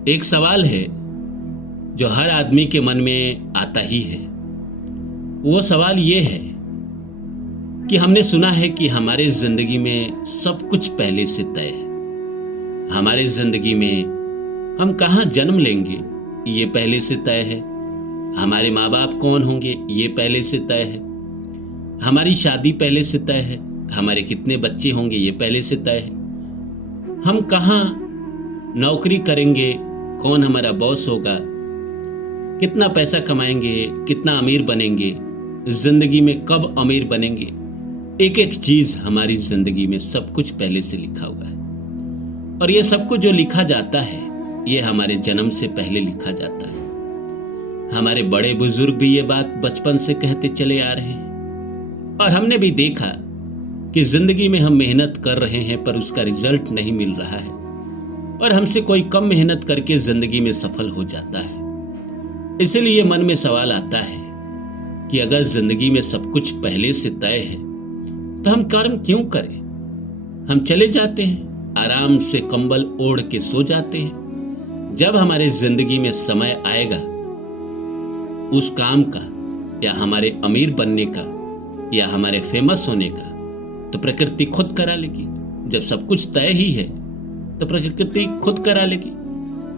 एक सवाल है जो हर आदमी के मन में आता ही है। वो सवाल ये है कि हमने सुना है कि हमारे जिंदगी में सब कुछ पहले से तय है। हमारे जिंदगी में हम कहाँ जन्म लेंगे ये पहले से तय है। हमारे माँ बाप कौन होंगे ये पहले से तय है। हमारी शादी पहले से तय है। हमारे कितने बच्चे होंगे ये पहले से तय है। हम कहाँ नौकरी करेंगे, कौन हमारा बॉस होगा, कितना पैसा कमाएंगे, कितना अमीर बनेंगे, जिंदगी में कब अमीर बनेंगे, एक एक चीज हमारी जिंदगी में सब कुछ पहले से लिखा हुआ है। और ये सब कुछ जो लिखा जाता है ये हमारे जन्म से पहले लिखा जाता है। हमारे बड़े बुजुर्ग भी ये बात बचपन से कहते चले आ रहे हैं और हमने भी देखा कि जिंदगी में हम मेहनत कर रहे हैं पर उसका रिजल्ट नहीं मिल रहा है और हमसे कोई कम मेहनत करके जिंदगी में सफल हो जाता है। इसीलिए मन में सवाल आता है कि अगर जिंदगी में सब कुछ पहले से तय है तो हम कर्म क्यों करें। हम चले जाते हैं, आराम से कंबल ओढ़ के सो जाते हैं। जब हमारे जिंदगी में समय आएगा उस काम का या हमारे अमीर बनने का या हमारे फेमस होने का तो प्रकृति खुद करा लेगी। जब सब कुछ तय ही है तो प्रकृति खुद करा लेगी।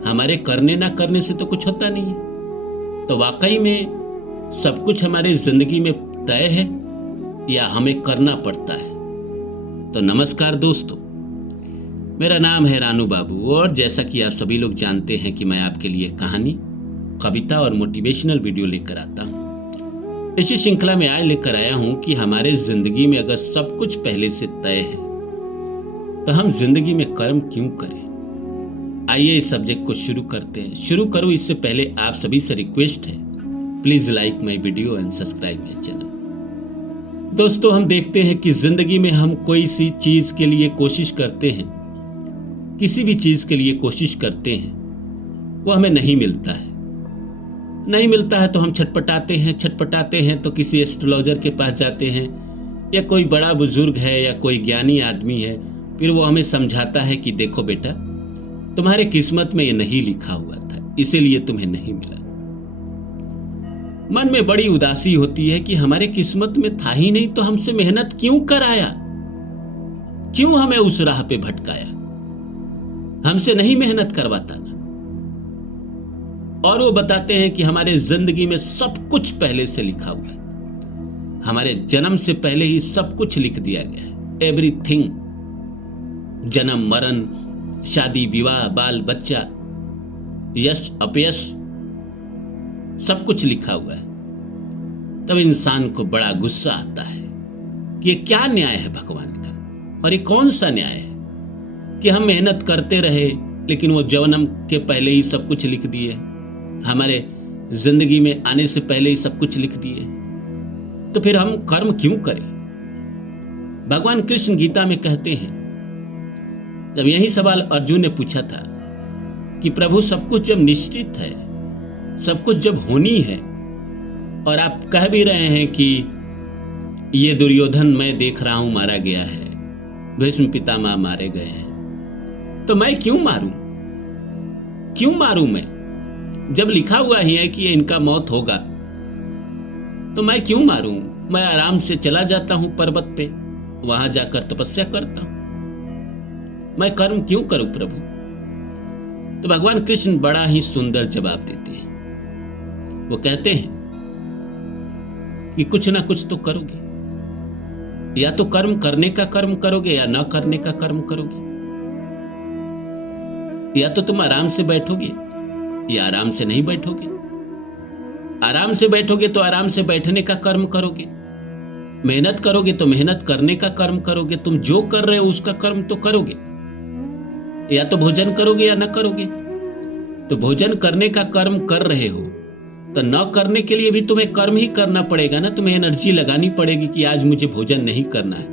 हमारे करने ना करने से तो कुछ होता नहीं है। तो वाकई में सब कुछ हमारे जिंदगी में तय है या हमें करना पड़ता है। तो नमस्कार दोस्तों, मेरा नाम है रानू बाबू और जैसा कि आप सभी लोग जानते हैं कि मैं आपके लिए कहानी, कविता और मोटिवेशनल वीडियो लेकर आता हूँ। इसी श्रृंखला में आज लेकर आया हूँ कि हमारे जिंदगी में अगर सब कुछ पहले से तय है तो हम जिंदगी में कर्म क्यों करें। आइए इस सब्जेक्ट को शुरू करते हैं। शुरू करूँ इससे पहले आप सभी से रिक्वेस्ट है, please like my video and subscribe my channel. दोस्तों, हम देखते हैं कि जिंदगी में हम कोई सी चीज के लिए कोशिश करते हैं, किसी भी चीज के लिए कोशिश करते हैं, वो हमें नहीं मिलता है। नहीं मिलता है तो हम छटपटाते हैं तो किसी एस्ट्रोलॉजर के पास जाते हैं या कोई बड़ा बुजुर्ग है या कोई ज्ञानी आदमी है, फिर वो हमें समझाता है कि देखो बेटा, तुम्हारे किस्मत में ये नहीं लिखा हुआ था, इसीलिए तुम्हें नहीं मिला। मन में बड़ी उदासी होती है कि हमारे किस्मत में था ही नहीं तो हमसे मेहनत क्यों कराया, क्यों हमें उस राह पे भटकाया। हमसे नहीं मेहनत करवाता ना। और वो बताते हैं कि हमारे जिंदगी में सब कुछ पहले से लिखा हुआ है। हमारे जन्म से पहले ही सब कुछ लिख दिया गया है। एवरीथिंग, जन्म मरण, शादी विवाह, बाल बच्चा, यश अपयश, सब कुछ लिखा हुआ है। तब इंसान को बड़ा गुस्सा आता है कि ये क्या न्याय है भगवान का, और ये कौन सा न्याय है कि हम मेहनत करते रहे लेकिन वो जन्म के पहले ही सब कुछ लिख दिए, हमारे जिंदगी में आने से पहले ही सब कुछ लिख दिए, तो फिर हम कर्म क्यों करें। भगवान कृष्ण गीता में कहते हैं, जब यही सवाल अर्जुन ने पूछा था कि प्रभु सब कुछ जब निश्चित है, सब कुछ जब होनी है और आप कह भी रहे हैं कि ये दुर्योधन मैं देख रहा हूं मारा गया है, भीष्म पितामह मारे गए हैं, तो मैं क्यों मारूं, क्यों मारूं मैं। जब लिखा हुआ ही है कि इनका मौत होगा तो मैं क्यों मारूं। मैं आराम से चला जाता हूं पर्वत पे, वहां जाकर तपस्या करता हूं। मैं कर्म क्यों करूं प्रभु। तो भगवान कृष्ण बड़ा ही सुंदर जवाब देते हैं। वो कहते हैं कि कुछ ना कुछ तो करोगे, या तो कर्म करने का कर्म करोगे या ना करने का कर्म करोगे। या तो तुम आराम से बैठोगे या आराम से नहीं बैठोगे। आराम से बैठोगे तो आराम से बैठने का कर्म करोगे, मेहनत करोगे तो मेहनत करने का कर्म करोगे। तुम जो कर रहे हो उसका कर्म तो करोगे। या तो भोजन करोगे या न करोगे। तो भोजन करने का कर्म कर रहे हो तो न करने के लिए भी तुम्हें कर्म ही करना पड़ेगा ना। तुम्हें एनर्जी लगानी पड़ेगी कि आज मुझे भोजन नहीं करना है।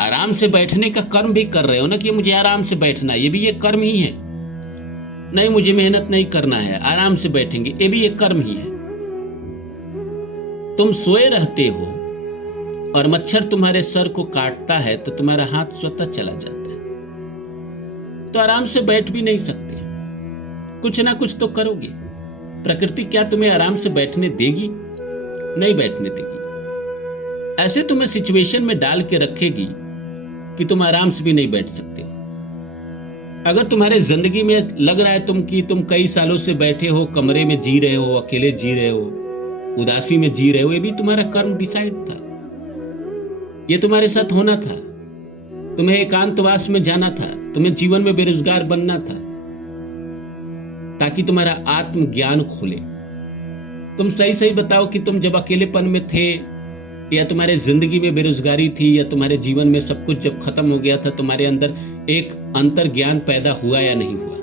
आराम से बैठने का कर्म भी कर रहे हो ना कि मुझे आराम से बैठना है, ये भी एक कर्म ही है। नहीं, मुझे मेहनत नहीं करना है, आराम से बैठेंगे, ये भी एक कर्म ही है। तुम सोए रहते हो और मच्छर तुम्हारे सर को काटता है तो तुम्हारा हाथ स्वतः चला जाता है, तो आराम से बैठ भी नहीं सकते। कुछ ना कुछ तो करोगे। प्रकृति क्या तुम्हें आराम से बैठने देगी? नहीं बैठने देगी। ऐसे तुम्हें सिचुएशन में डाल के रखेगी कि तुम आराम से भी नहीं बैठ सकते हो। अगर तुम्हारे जिंदगी में लग रहा है तुम कई सालों से बैठे हो, कमरे में जी रहे हो, अकेले जी रहे हो, उदासी में जी रहे हो, ये भी तुम्हारा कर्म डिसाइड था। ये तुम्हारे साथ होना था। तुम्हें एकांतवास में जाना था, तुम्हें जीवन में बेरोजगार बनना था, ताकि तुम्हारा आत्मज्ञान खोले। तुम सही सही बताओ कि तुम जब अकेलेपन में थे, या तुम्हारे जिंदगी में बेरोजगारी थी, या तुम्हारे जीवन में सब कुछ जब खत्म हो गया था, तुम्हारे अंदर एक अंतर ज्ञान पैदा हुआ या नहीं हुआ?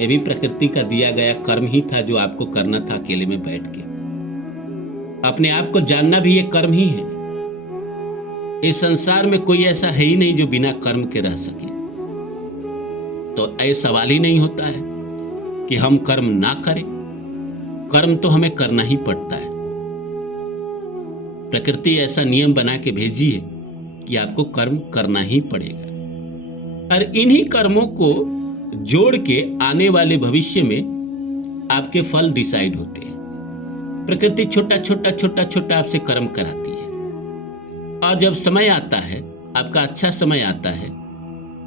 यह भी प्रकृति का दिया गया कर्म ही था जो आपको करना था। अकेले में बैठ के अपने आप को जानना भी एक कर्म ही है। इस संसार में कोई ऐसा है ही नहीं जो बिना कर्म के रह सके। तो ऐसा सवाल ही नहीं होता है कि हम कर्म ना करें। कर्म तो हमें करना ही पड़ता है। प्रकृति ऐसा नियम बना के भेजी है कि आपको कर्म करना ही पड़ेगा, और इन्हीं कर्मों को जोड़ के आने वाले भविष्य में आपके फल डिसाइड होते हैं। प्रकृति छोटा छोटा छोटा छोटा आपसे कर्म कराती है, और जब समय आता है, आपका अच्छा समय आता है,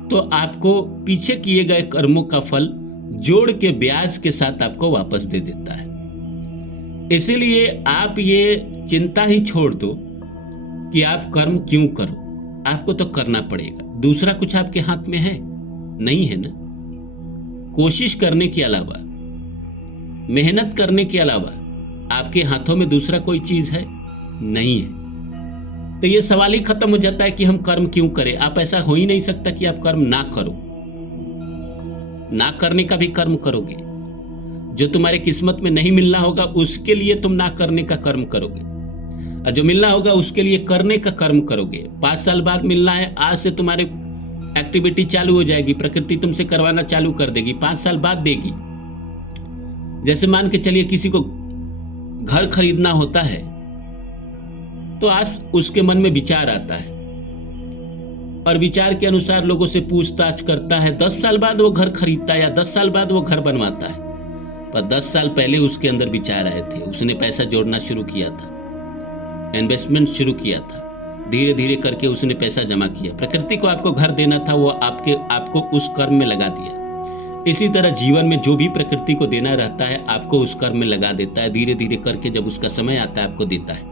तो आपको पीछे किए गए कर्मों का फल जोड़ के ब्याज के साथ आपको वापस दे देता है। इसीलिए आप ये चिंता ही छोड़ दो कि आप कर्म क्यों करो। आपको तो करना पड़ेगा। दूसरा कुछ आपके हाथ में है नहीं, है ना? कोशिश करने के अलावा, मेहनत करने के अलावा आपके हाथों में दूसरा कोई चीज है नहीं है। तो ये सवाल ही खत्म हो जाता है कि हम कर्म क्यों करें। आप ऐसा हो ही नहीं सकता कि आप कर्म ना करो। ना करने का भी कर्म करोगे। जो तुम्हारे किस्मत में नहीं मिलना होगा उसके लिए तुम ना करने का कर्म करोगे, और जो मिलना होगा उसके लिए करने का कर्म करोगे। 5 साल बाद मिलना है, आज से तुम्हारे एक्टिविटी चालू हो जाएगी, प्रकृति तुमसे करवाना चालू कर देगी, 5 साल बाद देगी। जैसे मान के चलिए किसी को घर खरीदना होता है, तो आज उसके मन में विचार आता है, और विचार के अनुसार लोगों से पूछताछ करता है। 10 साल बाद वो घर खरीदता है, या 10 साल बाद वो घर बनवाता है। पर 10 साल पहले उसके अंदर विचार आए थे, उसने पैसा जोड़ना शुरू किया था, इन्वेस्टमेंट शुरू किया था, धीरे धीरे करके उसने पैसा जमा किया। प्रकृति को आपको घर देना था, वो आपको उस कर्म में लगा दिया। इसी तरह जीवन में जो भी प्रकृति को देना रहता है, आपको उस कर्म में लगा देता है। धीरे धीरे करके जब उसका समय आता है, आपको देता है।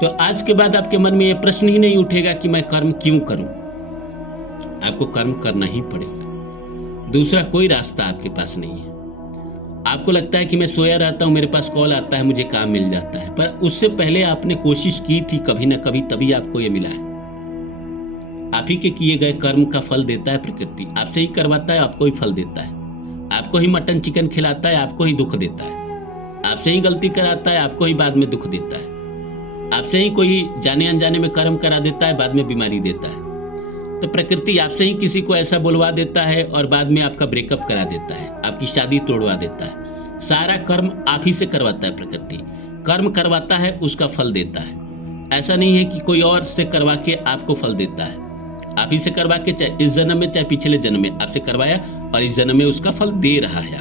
तो आज के बाद आपके मन में यह प्रश्न ही नहीं उठेगा कि मैं कर्म क्यों करूं। आपको कर्म करना ही पड़ेगा। दूसरा कोई रास्ता आपके पास नहीं है। आपको लगता है कि मैं सोया रहता हूं, मेरे पास कॉल आता है, मुझे काम मिल जाता है, पर उससे पहले आपने कोशिश की थी कभी ना कभी, तभी आपको यह मिला है। आप ही के किए गए कर्म का फल देता है प्रकृति। आपसे ही करवाता है, आपको ही फल देता है। आपको ही मटन चिकन खिलाता है, आपको ही दुख देता है। आपसे ही गलती कराता है, आपको ही बाद में दुख देता है। आपसे ही कोई जाने अनजाने में कर्म करा देता है, बाद में बीमारी देता है। तो प्रकृति आपसे ही किसी को ऐसा बुलवा देता है और बाद में आपका ब्रेकअप करा देता है, आपकी शादी तोड़वा देता है। सारा कर्म आप ही से करवाता है प्रकृति। कर्म करवाता है, उसका फल देता है। ऐसा नहीं है कि कोई और से करवा के आपको फल देता है। आप ही से करवा के, चाहे इस जन्म में चाहे पिछले जन्म में आपसे करवाया, और इस जन्म में उसका फल दे रहा है।